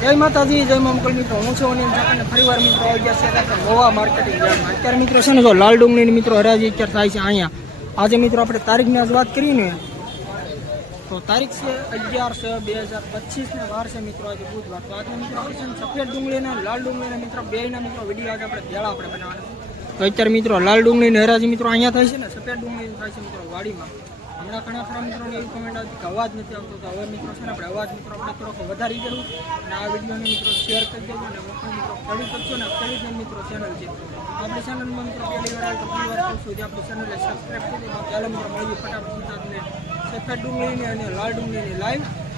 જય માતાજી, જય મંગલ મિત્રો. હું છું અનિલ ઠાકર ફરીવાર મિત્રો આવી ગયા છે ગોવા માર્કેટિંગ અત્યારે મિત્રો છે ને જો લાલ ડુંગળીની મિત્રો હરાજી અત્યારે થાય છે અહીંયા. આજે મિત્રો આપણે તારીખની આજ વાત કરીને તો તારીખ છે અગિયાર છ બે હજાર પચીસને વાર છે મિત્રો આજે બુધવાર. તો આજે મિત્રો આપણે છે ને સફેદ ડુંગળીના, લાલ ડુંગળીના મિત્રો, બેયના મિત્રો વીડિયો આજે આપણે ભેળા આપણે બનાવવાના તો અત્યારે મિત્રો લાલ ડુંગળીની હરાજી મિત્રો અહીંયા થાય છે ને, સફેદ ડુંગળી થાય છે મિત્રો વાડીમાં. હમણાં ઘણા ખરા મિત્રોને એવી કમેન્ટ આવતી કે અવાજ નથી આવતો, તો હવે મિત્રો છે ને આપણે અવાજ મિત્રો આપણે થોડોક વધારી દેવું. અને આ વિડીયોને મિત્રો શેર કરી દેજો અને મોટા મિત્રો ખેડૂત કરજો ને ખેડૂત મિત્રો ચેનલ છે. આપણી ચેનલમાં મિત્રો પહેલી વાર આવે તો પહેલી વાર કહું જે આપણી ચેનલને સબસ્ક્રાઈબ કરી દેજો. ચાલો મિત્રો મળીએ ફટાફટ સીધા સફેદ ડુંગળીની અને લાલ ડુંગળીની લાઈવ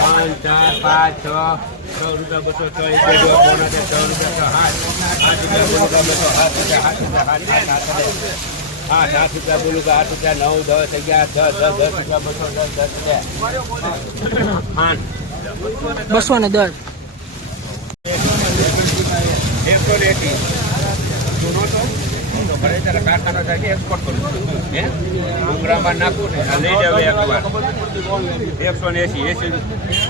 ત્રણ ચાર પાંચ છ છ રૂપિયા બસો છ એક પોણા છ રૂપિયા સાત આઠ રૂપિયા આઠ આઠ રૂપિયા બોલું કે આઠ રૂપિયા નવ દસ અગિયાર દસ દસ દસ રૂપિયા બસો દસ દસ રૂપિયા આઠ બસો ને દસ એકસો ને એસી મળે ત્યારે કારખાના થાય એક્સપોર્ટ કરું હે? ઉમરામાં નાખું ને લઈ જાવ એકવાર એકસો ને એસી એસી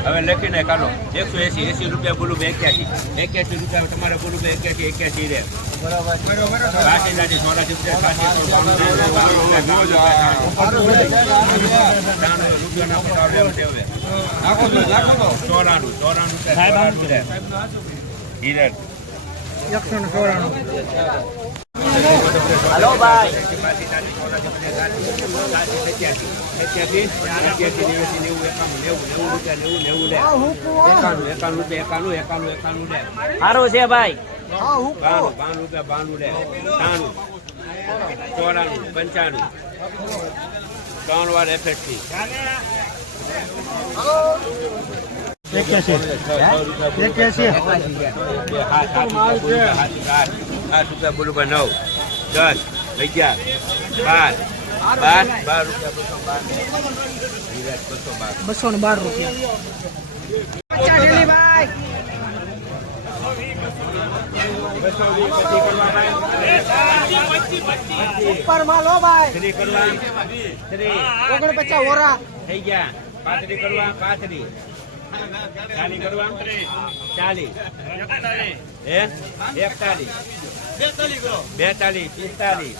હવે લખીને કાલો એકસો એસી એસી રૂપિયા બોલું બે એક્યાસી. એક્યાસી રૂપિયા તમારે બોલું એક્યાસી એક્યાસી રે. ચોરાણું ચોરાણું હિરેન એકસો ને ચોરાણું. હલો ભાઈ સારું છે ભાઈ બાણું બાણું રૂપિયા બાણું લે ત્રાણું ચોરાણું પંચાણું ત્રણ વાર એફએસટી આઠ રૂપિયા બોલું ભાઈ નવ દસ અગિયાર બાર બાર બાર રૂપિયા. બસો બાર ઉપરમાં લો ભાઈ. કરવા. ઓગણપચાસ ઓરા. થઈ ગયા. પાંત્રી કરવા પાંત્રી ચાલી કરવા ચાલી એકતાલીસ બેતાલીસ પિસ્તાલીસ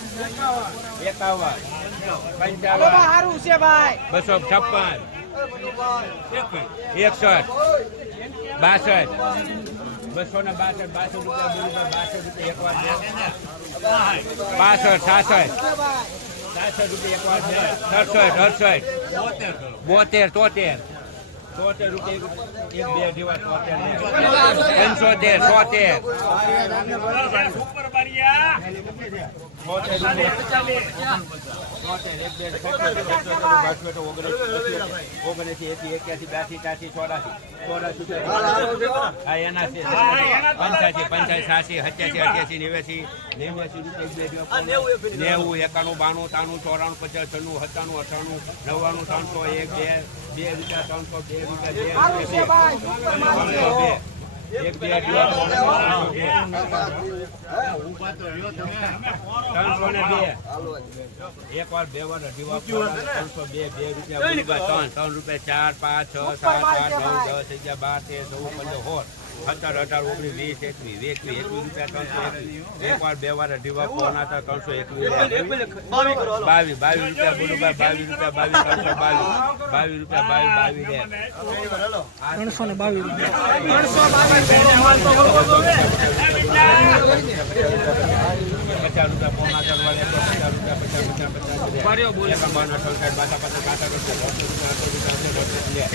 પંચાવન બસો છપ્પન એકસઠ બાસઠ બસો ને બાસઠ બાસઠ રૂપિયા તો બાસઠ રૂપિયા એક. પાસઠ સાસઠ સાસઠ રૂપિયા એક વાર. સડસઠ અડસઠ બોતેર તોતેર તોતેર રૂપિયા એક બે જેવા તોતેર ને. પંચોતેર સોતેર. ઓગણસી એસી એક્યાસી બ્યાસી ત્યાસી ચોરાસી ચોરાસી હા એના છે. પંચ્યાસી પંચ્યાસી સાસી સત્યાસી અઠ્યાસી નેવ્યાસી નેવ્યાસી રૂપિયા નેવું એકાણું બાણું ત્રાણું ચોરાણું પચાસ છન્નું સત્તાણું અઠાણું નવ્વાણું ત્રણસો એક બે બે રૂપિયા ત્રણસો બે એક વાર બે વાર ત્રણસો બે બે રૂપિયા ત્રણ ત્રણ રૂપિયા ચાર પાંચ છ સાત આઠ નવ દસ અગિયાર બાર તેર ચૌદ પંદર સોળ સત્તર અઢાર ઓગણીસ વીસ એકવીસ એકવીસ એકવીસ રૂપિયા ત્રણસો એકવીસ. એક વાર બે વાર અઢી વાર ફોન હતા ત્રણસો એકવીસ બાવીસ બાવીસ રૂપિયા બોલું ભાઈ બાવીસ રૂપિયા બાવીસ ત્રણસો બાવીસ. બાવીસ રૂપિયા બાવીસ બાવીસ ત્રણસો ને બાવીસ રૂપિયા. પચાસ રૂપિયા ફોન કરવા લે તો પચાસ રૂપિયા પચાસ રૂપિયા. પચાસ રૂપિયા બોલે અઠાવન સાઠ બાસા પચાસ કાંટા કરશે દોઢસો રૂપિયા રૂપિયા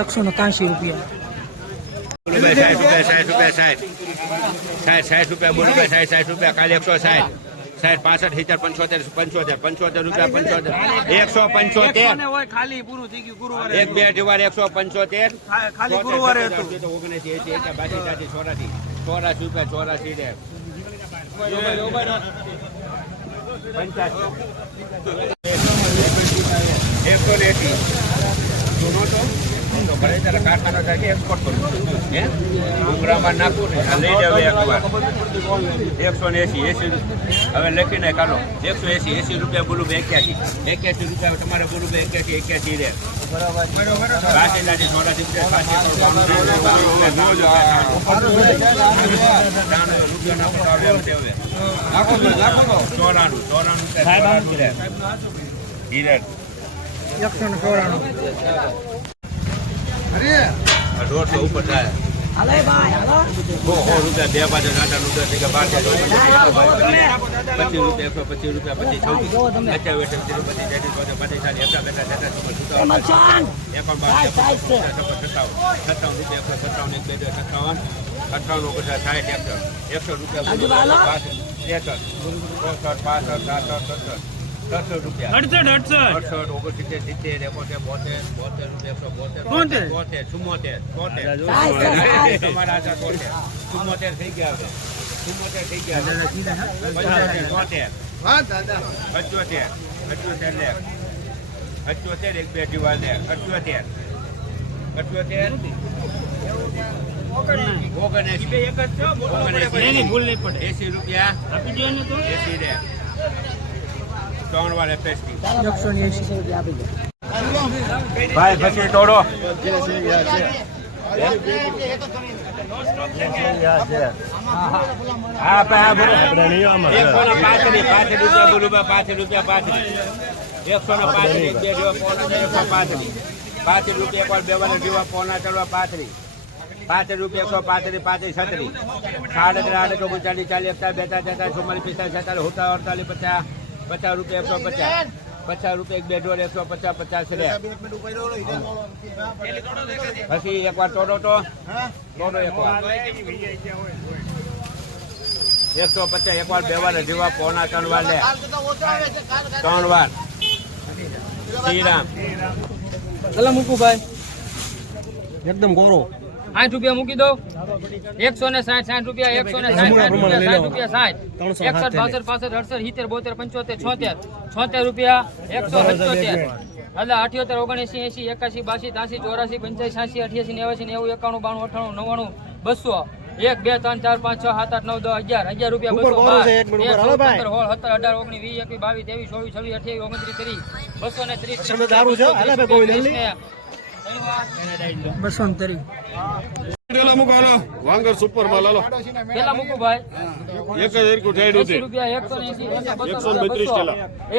એકસો ને ત્યાંસી રૂપિયા સાઠ રૂપિયા સાઠ. રૂપિયા સાઠ સાઠ સાઠ રૂપિયા બોલું ભાઈ સાઠ રૂપિયા. કાલે એકસો સાઠ. સાઠ પાસઠ સિત્તેર પંચોતેર પંચોતેર પંચોતેર રૂપિયા પંચોતેર. એકસો પંચોતેર. ખાલી પૂરું થઈ ગયું ગુરુવારે એક બે અઢી એકસો પંચોતેર. ખાલી ગુરુવારે હતું. ઓગણસી એસી બાસી ચોરાસી ચોરાસી રૂપિયા ચોરાસી રે એકસો ને એસી કારખાનો થાય એક્સપોર્ટ કરું હે ડુંગરામાં નાખું ને લઈ જાવ એક એકસો ને એસી એસી હવે લખીને કાઢો. એકસો એસી એસી રૂપિયા બોલું એક્યાસી. એક્યાસી રૂપિયા તમારે બોલું એક્યાસી એક્યાસી રે. ચોરાણું ચોરાણું ચોરાણું એકસો ને ચોરાણું. દોઢસો ઉપર થાય રૂપિયા બે રૂપિયા થઈ ગયા બાર પચીસ રૂપિયા એકસો પચીસ રૂપિયા પચીસ છવ્વીસ. એકસો સત્તાવન એકસો એક બે સત્તાવન. અઠાવન ઓગણસાઠ સાઠ એકસઠ. એકસો રૂપિયા ચોસઠ પાસઠ સાસઠ સત્તર. સત્તર રૂપિયા. અડસઠ અડસઠ. અડસઠ ઓગણસિત્તેર સિત્તેર એકોતેર બોતેર બોતેર એકસો બોતેર. બોતેર. બોતેર ચુમ્મોતેર તોતેર તમારા આશા તોતેર ચુમ્મોતેર થઈ ગયા હવે. ચુમ્મોતેર થઈ ગયા. પંચોતેર તોતેર અઠ્યોતેર અઠ્યોતેર લે. અઠ્યોતેર એક બે જીવા લે. અઠ્યોતેર. અઠ્યોતેર. ઓગણએસી ભૂલ નહીં પડે. એસી રૂપિયા. આપી દો ને તો. એસી રે ત્રણ વાર એફએસટી એકસો ને એસી ભાઈ પછી રૂપિયા બોલું બા પાંત્રીસ રૂપિયા પાંત્રીસ એકસો ને પાંત્રીસ બે જેવા પોણા એકસો પાંત્રીસ પાંત્રીસ રૂપિયા પર બે વાર જેવા પોણા ચડવા પાંત્રીસ પાંચ રૂપિયા એકસો પાંત્રીસ પાંત્રીસ છત્રીસ સાડત્રીસ આડત્રીસ ઓગણચાલીસ ચાલીસ એકતાલીસ બેતાલીસ તેતાલીસ ચુમ્માલીસ પિસ્તાલીસ છેતાલીસ હોતા અડતાલીસ પચાસ પચાસ રૂપિયા એકસો પચાસ. પચાસ રૂપિયા એક બે ડોર એકસો પચાસ પચાસ રે પછી એકવાર તોડો તો. તોડો એકવાર એકસો પચાસ એકવાર બે વાર જીવા પોણા ત્રણ વાર લે. ત્રણ વાર. શ્રીરામ. કલા મૂકું ભાઈ એકદમ ગોરો. સાઠ રૂપિયા મૂકી દો. એકસો ને સાઠ સાઠ રૂપિયા એકસો ને સાઠ સાઠ રૂપિયા સાઠ રૂપિયા સાઠ. એકસઠ બાસઠ પાસઠ અડસઠ સિત્તેર બોતેર પંચોતેર છોતેર. છોતેર રૂપિયા એકસો સત્યોતેર. એટલે અઠ્યોતેર ઓગણએસી એસી એકાસી બાસી ત્યાસી ચોરાસી પંચ્યાસી છ્યાસી અઠ્યાસી નેવાસી નેવું એકાણું બાણું અઠાણું નવ્વાણું બસો. એક બે ત્રણ ચાર પાંચ છ સાત આઠ નવ દસ અગિયાર. અગિયાર રૂપિયા બસો બાર. સોળ સત્તર અઢાર ઓગણીસ વીસ એકવીસ બાવીસ ત્રેવીસ ચોવીસ છવ્વીસ અઠ્યાવીસ ઓગણત્રીસ ત્રીસ. બસો ને ત્રીસ બસો ને બસો ને ત્રીસ વાંગર સુપર માલ હાલો પેલા મૂકું ભાઈ. એક હજાર રૂપિયા એકસો એસી એકસો બત્રીસ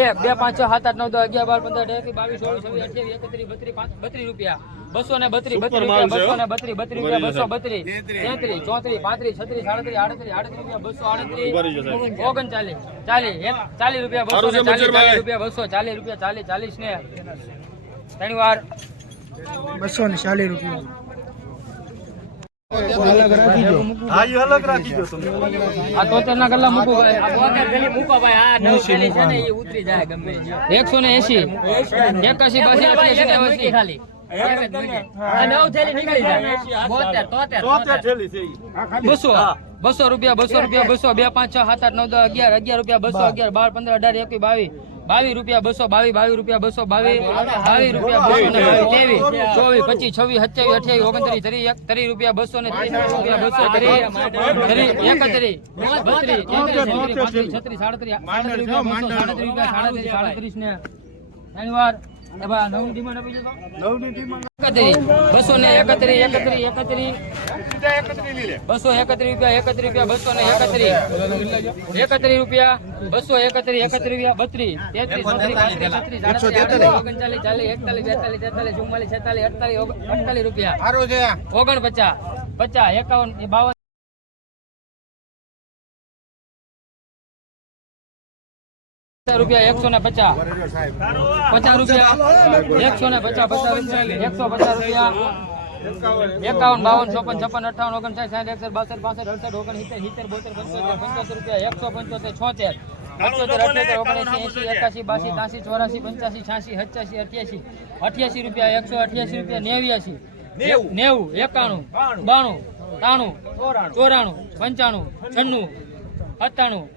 એક બે પાંચ છ સાત આઠ નવ દસ અગિયાર બાર પંદર બાવીસ ચોવીસ છવ્વીસ અઠ્યાવીસ એકત્રીસ બત્રીસ પાંચ બત્રીસ રૂપિયા. બસો ને બત્રીસ બત્રીસ રૂપિયા બસો ને. બત્રીસ બત્રીસ રૂપિયા બસો બત્રીસ તેત્રીસ ચોત્રીસ પાંત્રીસ છત્રીસ સાડત્રીસ આડત્રીસ આડત્રીસ રૂપિયા બસો આડત્રીસ ઓગણચાલીસ ચાલીસ એમ ચાલીસ રૂપિયા બસો. ચાલીસ રૂપિયા બસો ચાલીસ રૂપિયા ચાલીસ ચાલીસ ને. ત્રણ વાર બસો ને ચાલીસ રૂપિયા. આ તોતેર ના કલાક મૂકું ભાઈ. આ તોતેર પેલી મૂકો ભાઈ. આ નવ પેલી છે ને એ ઉતરી જાય ગમે એકસો ને એસી. એકાસી બાસી અઠ્યાસી ખાલી. બસો. રૂપિયા બસો રૂપિયા બસો. બે પાંચ છ સાત આઠ નવ દસ અગિયાર અગિયાર રૂપિયા બસો. અગિયાર બાર પંદર અઢાર એકવીસ બાવીસ. બાવીસ રૂપિયા બસો બાવીસ બાવીસ રૂપિયા બસો બાવીસ બાવીસ રૂપિયા બસો ને બાવીસ ત્રેવીસ ચોવીસ પચીસ છવ્વીસ સત્યાવીસ અઠ્યાવીસ ઓગણત્રીસ ત્રીસ એક ત્રીસ રૂપિયા બસો ને ત્રીસ રૂપિયા બસો ત્રીસ ત્રીસ એકત્રીસ બત્રીસ છત્રીસ સાડત્રીસ સાડત્રીસ રૂપિયા સાડત્રીસ સાડત્રીસ ને શનિવાર. બસો ને એકત્રીસ એકત્રીસ એકત્રીસ બસો એકત્રીસ રૂપિયા એકત્રીસ રૂપિયા બસો ને એકત્રીસ એકત્રીસ રૂપિયા બસો એકત્રીસ એકત્રીસ રૂપિયા બત્રીસ તેત્રીસ ચોત્રીસ પાંત્રીસ છત્રીસ સાડત્રીસ ઓગણચાલીસ ચાલીસ એકતાલીસ બેતાલીસ તેતાલીસ ચુમ્માલીસ છેતાલીસ અડતાલીસ ઓગ- અડતાલીસ રૂપિયા ઓગણપચાસ પચાસ એકાવન બાવન પચાસ રૂપિયા એકસો ને પચાસ પચાસ રૂપિયા એકસો ને પચાસ પચાસ રૂપિયા એકસો પચાસ રૂપિયા એકાવન બાવન ચોપન છપ્પન અઠાવન ઓગણસાઠ સાઠ એકસઠ બાસઠ પાસઠ અડસઠ ઓગણ સિત્તેર સિત્તેર બોતેર પંચોતેર પંચોતેર રૂપિયા એકસો પંચોતેર છોતેર પંચોતેર અઠ્યોતેર ઓગણએંસી એંસી એકાસી બાસી ત્યાસી ચોરાસી પંચ્યાસી છ્યાસી સત્યાસી અઠ્યાસી અઠ્યાસી રૂપિયા એકસો અઠ્યાસી રૂપિયા નેવ્યાસી નેવું. એકાણું બાણું. ત્રાણું ચોરાણું. પંચાણું છન્નું સત્તાણું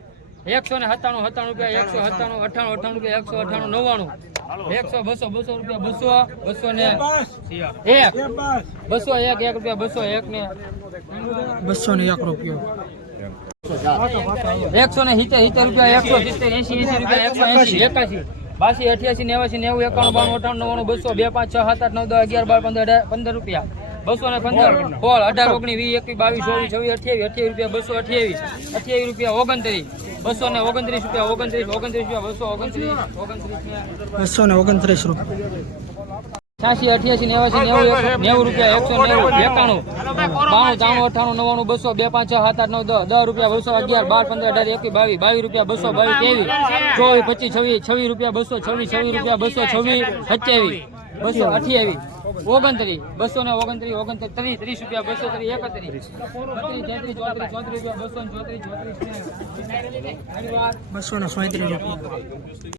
એકસો ને સત્તાણું સત્તાણું રૂપિયા એકસો સત્તાણું અઠાણું અઠાણું રૂપિયા એકસો અઠાણું નવ્વાણું એકસો બસો બસો રૂપિયા બસો બસો ને એક બસો. એક એક. રૂપિયા બસો એક ને બસો ને એક રૂપિયો. એકસો ને સિત્તેર સિત્તેર રૂપિયા એકસો સિત્તેર એસી એસી રૂપિયા એકસો એસી એકાસી બાસી અઠ્યાસી નેવાસી નેવું એકાણું બાણું અઠાણું નવ્વાણું બસો બે પાંચ છ સાત આઠ નવ દસ અગિયાર બાર પંદર પંદર રૂપિયા. બસો ને પંદર. સોળ અઢાર ઓગણીસ વીસ એકવીસ બાવીસ ચોવીસ છવ્વીસ અઠ્યાવીસ અઠ્યાવીસ રૂપિયા બસો અઠ્યાવીસ અઠ્યાવીસ રૂપિયા ઓગણત્રીસ. બસો ને ઓગણત્રીસ રૂપિયા ઓગણત્રીસ ઓગણત્રીસ રૂપિયા બસો ઓગણત્રીસ ઓગણત્રીસ બસો ને ઓગણત્રીસ રૂપિયા છ્યાસી અઠ્યાસી નેવાસી નેવું નેવું રૂપિયા એકસો નેવું એકાણું બાણું ત્રાણું અઠાણું નવ્વાણું બસો બે પાંચ છ સાત આઠ નવ દસ દસ રૂપિયા બસો અગિયાર બાર પંદર અઢાર એકવીસ બાવીસ બાવીસ રૂપિયા બસો બાવીસ ત્રેવીસ ચોવીસ પચીસ છવ્વીસ છવ્વીસ રૂપિયા બસો છવ્વીસ છવ્વીસ રૂપિયા બસો છવ્વીસ સત્યાવીસ બસો અઠ્યાવી ઓગણત્રીસ. બસો ને ઓગણત્રીસ ઓગણત્રીસ ત્રીસ. ત્રીસ રૂપિયા બસો ત્રીસ એકત્રીસ. તેત્રીસ ચોત્રીસ ચોત્રીસ રૂપિયા બસો ને ચોત્રીસ બસો ને રૂપિયા.